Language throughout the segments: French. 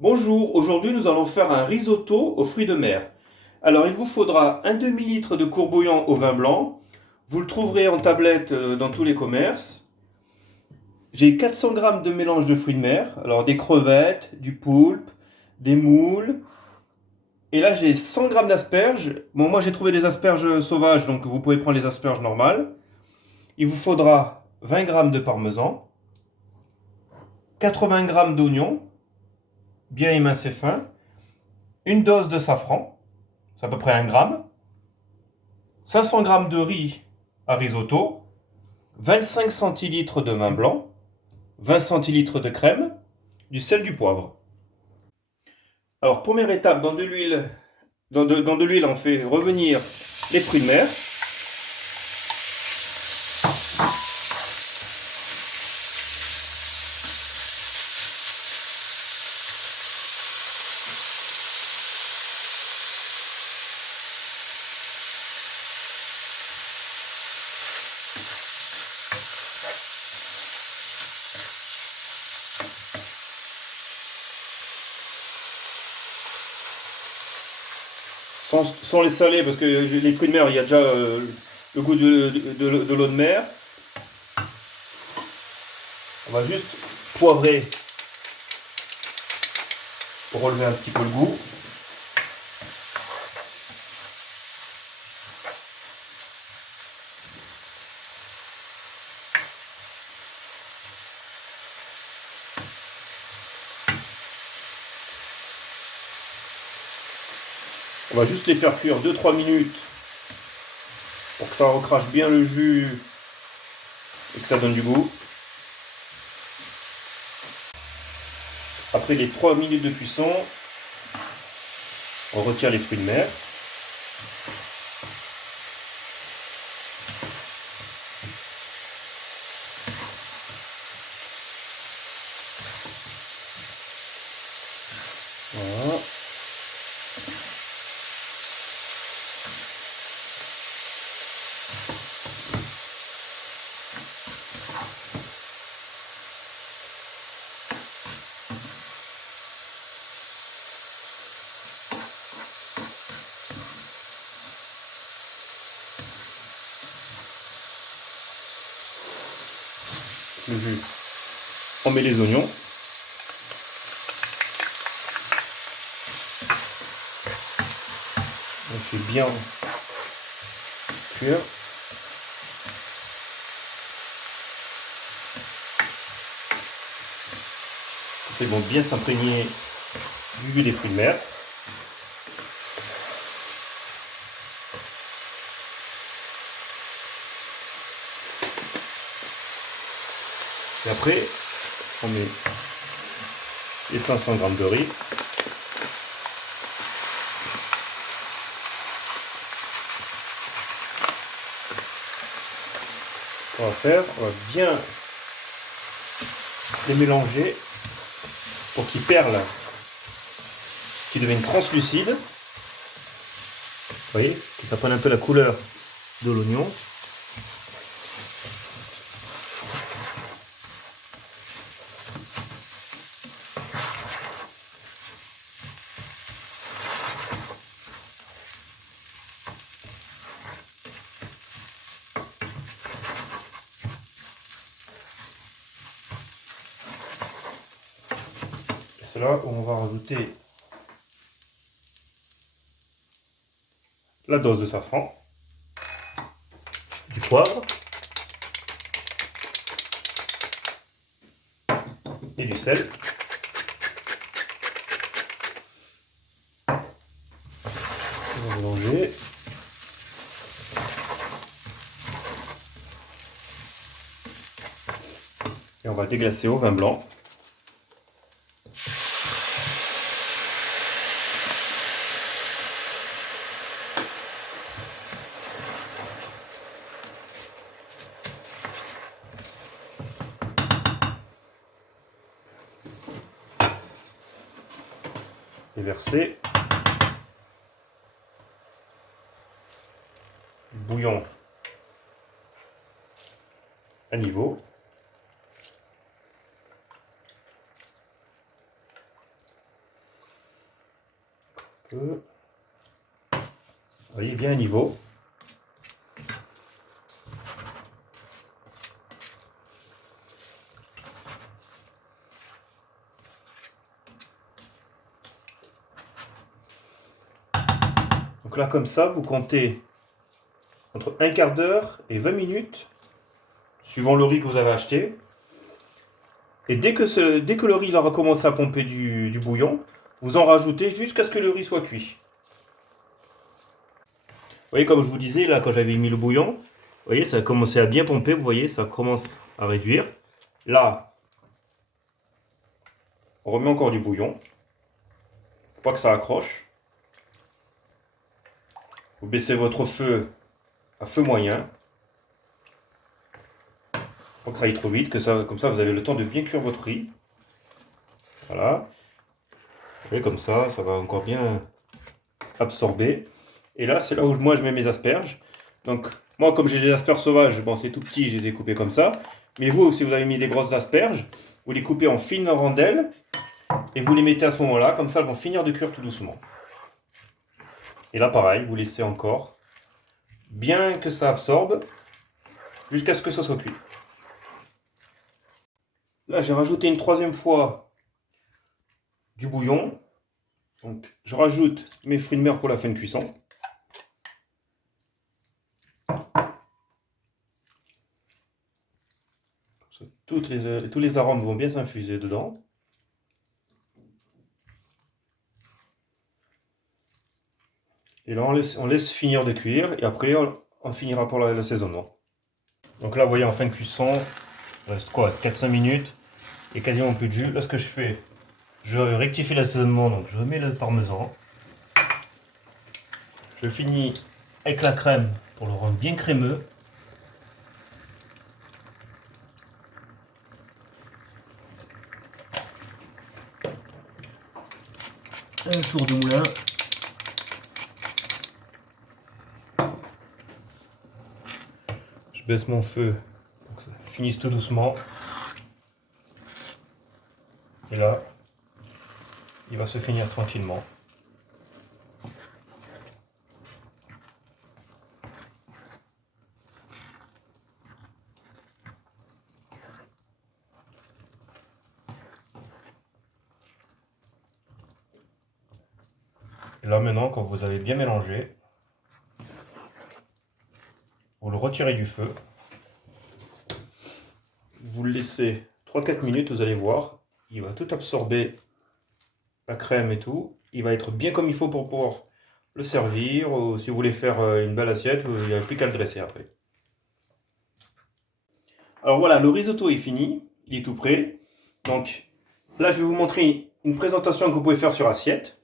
Bonjour, aujourd'hui nous allons faire un risotto aux fruits de mer. Alors il vous faudra un demi-litre de courbouillon au vin blanc. Vous le trouverez en tablette dans tous les commerces. J'ai 400 grammes de mélange de fruits de mer, alors des crevettes, du poulpe, des moules. Et là j'ai 100 grammes d'asperges. Bon, moi j'ai trouvé des asperges sauvages, donc vous pouvez prendre les asperges normales. Il vous faudra 20 grammes de parmesan, 80 grammes d'oignons, bien émincés fins, une dose de safran, c'est à peu près 1 gramme, 500 grammes de riz à risotto, 25 centilitres de vin blanc, 20 centilitres de crème, du sel, du poivre. Alors, première étape, dans de l'huile, dans de l'huile, on fait revenir les fruits de mer. Sans les saler, parce que les fruits de mer, il y a déjà le goût de l'eau de mer. On va juste poivrer pour relever un petit peu le goût. On va juste les faire cuire 2-3 minutes pour que ça recrache bien le jus et que ça donne du goût. Après les 3 minutes de cuisson, on retire les fruits de mer. Voilà. Le jus. On met les oignons. On fait bien cuire. Ils vont bien s'imprégner du jus des fruits de mer. Et après, on met les 500 grammes de riz. Ce qu'on va faire, on va bien les mélanger pour qu'ils perlent, qu'ils deviennent translucides. Vous voyez, que ça prenne un peu la couleur de l'oignon. C'est là où on va rajouter la dose de safran, du poivre et du sel. On va mélanger. Et on va déglacer au vin blanc. Et verser du bouillon à niveau. peu. Vous voyez, bien à niveau. Donc là, comme ça, vous comptez entre un quart d'heure et 20 minutes, suivant le riz que vous avez acheté. Et dès que le riz aura commencé à pomper du bouillon, vous en rajoutez jusqu'à ce que le riz soit cuit. Vous voyez, comme je vous disais, là, quand j'avais mis le bouillon, vous voyez, ça a commencé à bien pomper, vous voyez, ça commence à réduire. Là, on remet encore du bouillon. Faut pas que ça accroche. Vous baissez votre feu à feu moyen. Faut que ça aille trop vite, comme ça vous avez le temps de bien cuire votre riz. Voilà. Et comme ça va encore bien absorber. Et là, c'est là où moi je mets mes asperges. Donc, moi, comme j'ai des asperges sauvages, bon, c'est tout petit, je les ai coupées comme ça. Mais vous, si vous avez mis des grosses asperges, vous les coupez en fines rondelles et vous les mettez à ce moment-là. Comme ça, elles vont finir de cuire tout doucement. Et là, pareil, vous laissez encore bien que ça absorbe jusqu'à ce que ça soit cuit. Là, j'ai rajouté une troisième fois du bouillon. Donc, je rajoute mes fruits de mer pour la fin de cuisson. Tous les arômes vont bien s'infuser dedans. Et là, on laisse finir de cuire et après, on finira pour l'assaisonnement. Donc là, vous voyez, en fin de cuisson, il reste quoi, 4-5 minutes et quasiment plus de jus. Là, ce que je fais, je rectifie l'assaisonnement, donc je mets le parmesan. Je finis avec la crème pour le rendre bien crémeux. Un tour de moulin. Je baisse mon feu pour que ça finisse tout doucement. Et là, il va se finir tranquillement. Et là maintenant, quand vous avez bien mélangé, vous le retirez du feu. Vous le laissez 3-4 minutes, vous allez voir. Il va tout absorber, la crème et tout. Il va être bien comme il faut pour pouvoir le servir. Ou si vous voulez faire une belle assiette, il n'y a plus qu'à le dresser après. Alors voilà, le risotto est fini. Il est tout prêt. Donc là, je vais vous montrer une présentation que vous pouvez faire sur assiette.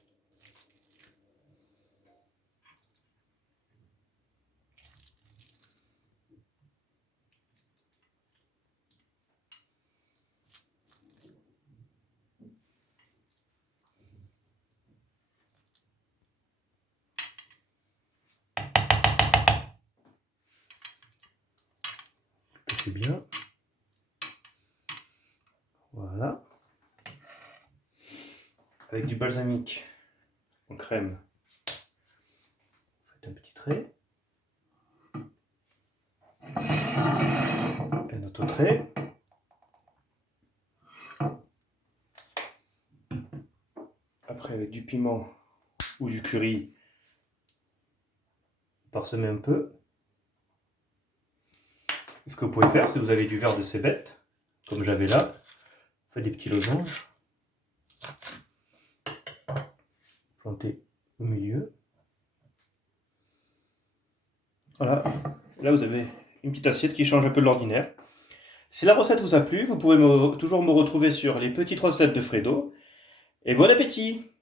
C'est bien. Voilà. Avec du balsamique en crème. Faites un petit trait. Un autre trait. Après, avec du piment ou du curry, parsemez un peu. Ce que vous pouvez faire, si vous avez du verre de cébette, comme j'avais là, faites des petits losanges. Plantez au milieu. Voilà, là vous avez une petite assiette qui change un peu de l'ordinaire. Si la recette vous a plu, vous pouvez toujours me retrouver sur les petites recettes de Fredo. Et bon appétit!